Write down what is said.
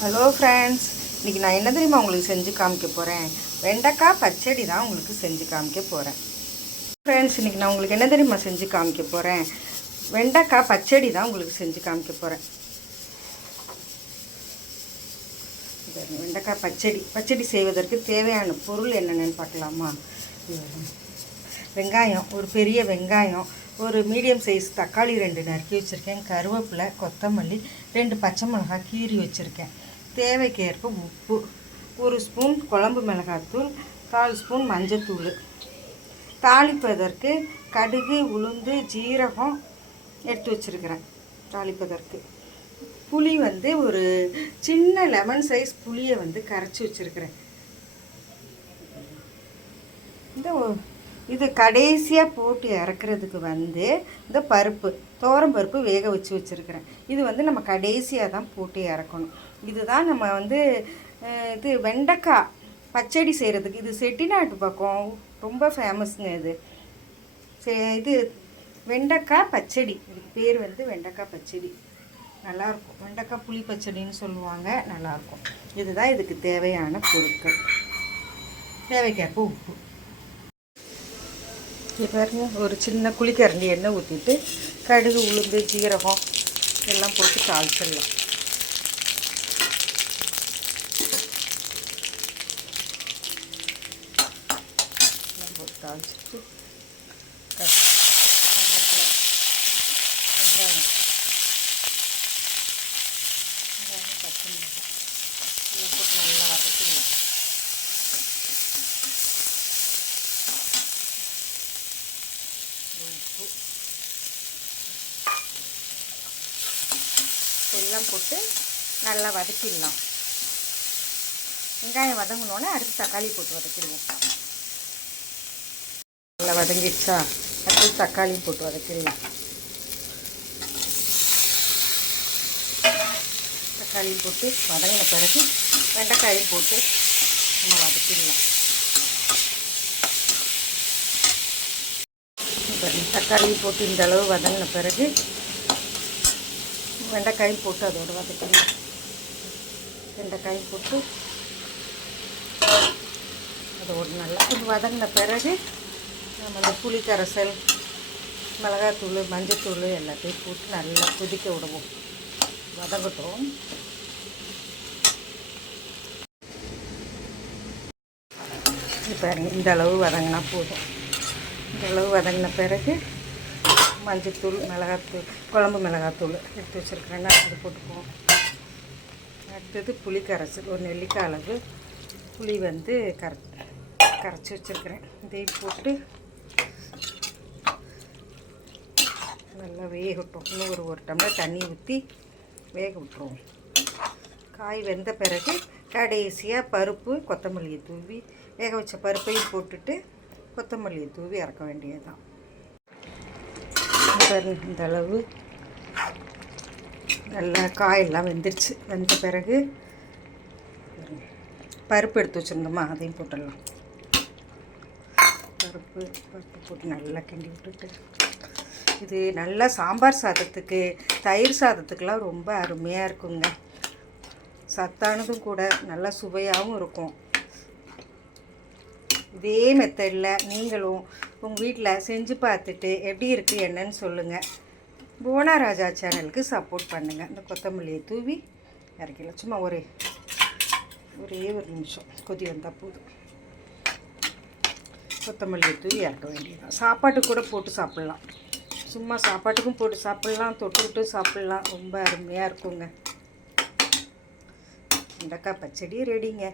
Hello friends, இன்றைக்கி நான் என்ன தெரியுமா உங்களுக்கு செஞ்சு காமிக்க போகிறேன்? வெண்டைக்காய் பச்சடி தான் உங்களுக்கு செஞ்சு காமிக்க போகிறேன். ஃப்ரெண்ட்ஸ், இன்றைக்கி நான் உங்களுக்கு என்ன தெரியுமா செஞ்சு காமிக்க போகிறேன்? வெண்டைக்காய் பச்சடி தான் உங்களுக்கு செஞ்சு காமிக்க போகிறேன். வெண்டைக்காய் பச்சடி செய்வதற்கு தேவையான பொருள் என்னென்னு பார்க்கலாமா? வெங்காயம், ஒரு பெரிய வெங்காயம், ஒரு மீடியம் சைஸ் தக்காளி 2 நறுக்கி வச்சுருக்கேன், கருவேப்பிலை, கொத்தமல்லி, 2 பச்சை மிளகாய் கீறி வச்சுருக்கேன், தேவைக்கேற்ப உப்பு, 1 ஸ்பூன் குழம்பு மிளகாத்தூள், 1/4 ஸ்பூன் மஞ்சத்தூள். தாளிப்பதற்கு கடுகு, உளுந்து, ஜீரகம் எடுத்து வச்சுருக்கிறேன். தாளிப்பதற்கு புளி ஒரு சின்ன லெமன் சைஸ் புளியை கரைச்சி வச்சுருக்கிறேன். இது கடைசியாக போட்டு இறக்குறதுக்கு இந்த பருப்பு, துவரம் பருப்பு வேக வச்சு வச்சுருக்கிறேன். இது நம்ம கடைசியாக தான் போட்டு இறக்கணும். இதுதான் நம்ம இது வெண்டைக்காய் பச்சடி செய்கிறதுக்கு. இது செட்டிநாட்டு பக்கம் ரொம்ப ஃபேமஸுங்க. இது வெண்டைக்காய் பச்சடி, இதுக்கு பேர் வெண்டைக்காய் பச்சடி. நல்லாயிருக்கும். வெண்டைக்காய் புளி பச்சடின்னு சொல்லுவாங்க, நல்லாயிருக்கும். இதுதான் இதுக்கு தேவையான பொருட்கள். தேவைக்கேற்ப உப்பு. இது பாருங்க, ஒரு சின்ன குழிக்கரண்டி எண்ணெய் ஊற்றிட்டு கடுகு, உளுந்து, ஜீரகம் எல்லாம் போட்டு தாளிச்சிடலாம். எல்லாம் போட்டு தாளிச்சிட்டு வெங்காயம், பச்சை மிளகாய் எல்லாம் போட்டு நல்லா வதக்கிடலாம். உப்பு எல்லாம் போட்டு நல்லா வதக்கிடலாம். வெங்காயம் வதங்கினோன்னே அடுத்து தக்காளி போட்டு வதக்கிடுவோம். நல்லா வதங்கிடுச்சா, அடுத்து தக்காளியும் போட்டு வதக்கிடலாம். தக்காளியும் போட்டு வதங்கின பிறகு வெண்டைக்காயும் போட்டு நம்ம வதக்கிடலாம். தக்காளி போட்டு இந்த அளவு வதங்கின பிறகு வெண்டைக்காயும் போட்டு அதோடு வதக்கணும். வெண்டைக்காயும் போட்டு அதோடு நல்லா கொஞ்சம் வதங்கின பிறகு நம்ம இந்த புளி கரைசல், மிளகாத்தூள், மஞ்சத்தூள் எல்லாத்தையும் போட்டு நல்லா கொதிக்க விடுவோம். வதங்கட்டும். இப்போ இந்த அளவு வதங்கினா போதும். இந்த அளவு வதங்கின பிறகு மஞ்சத்தூள், மிளகாத்தூள், குழம்பு மிளகாத்தூள் எடுத்து வச்சுருக்கிறேன்னா அது போட்டுக்குவோம். அடுத்தது புளி கரைசல், ஒரு நெல்லிக்காய் அளவு புளி கரைச்சி வச்சுருக்கிறேன். இதையும் போட்டு நல்லா வேகட்டும். இன்னும் ஒரு டம்ளர் தண்ணி ஊற்றி வேக விட்டுருவோம். காய் வெந்த பிறகு கடைசியாக பருப்பு, கொத்தமல்லியை தூவி, வேக வச்ச பருப்பையும் போட்டுட்டு கொத்தமல்லியை தூவி இறக்க வேண்டியது தான். இந்த அளவு நல்லா காயெல்லாம் வெந்துருச்சு. வெந்த பிறகு பருப்பு எடுத்து வச்சுருந்தோமா, அதையும் போட்டுடலாம். பருப்பு போட்டு நல்லா கிண்டி விட்டுட்டு, இது நல்லா சாம்பார் சாதத்துக்கு, தயிர் சாதத்துக்கெலாம் ரொம்ப அருமையாக இருக்குங்க. சத்தானதும் கூட, நல்லா சுவையாகவும் இருக்கும். இதே மெத்தடில் நீங்களும் உங்கள் வீட்டில் செஞ்சு பார்த்துட்டு எப்படி இருக்குது என்னன்னு சொல்லுங்கள். புவனா ராஜா சேனலுக்கு சப்போர்ட் பண்ணுங்கள். இந்த கொத்தமல்லியை தூவி இறக்கிடலாம். சும்மா ஒரே ஒரு நிமிஷம் கொதி வந்தால் போதும். கொத்தமல்லியை தூவி இறக்க வேண்டியதுதான். சாப்பாட்டுக்கு கூட போட்டு சாப்பிட்லாம். சும்மா சாப்பாட்டுக்கும் போட்டு சாப்பிட்லாம், தொட்டுக்கிட்டு சாப்பிட்லாம். ரொம்ப அருமையாக இருக்குங்க. வெண்டைக்காய் பச்சடி ரெடிங்க.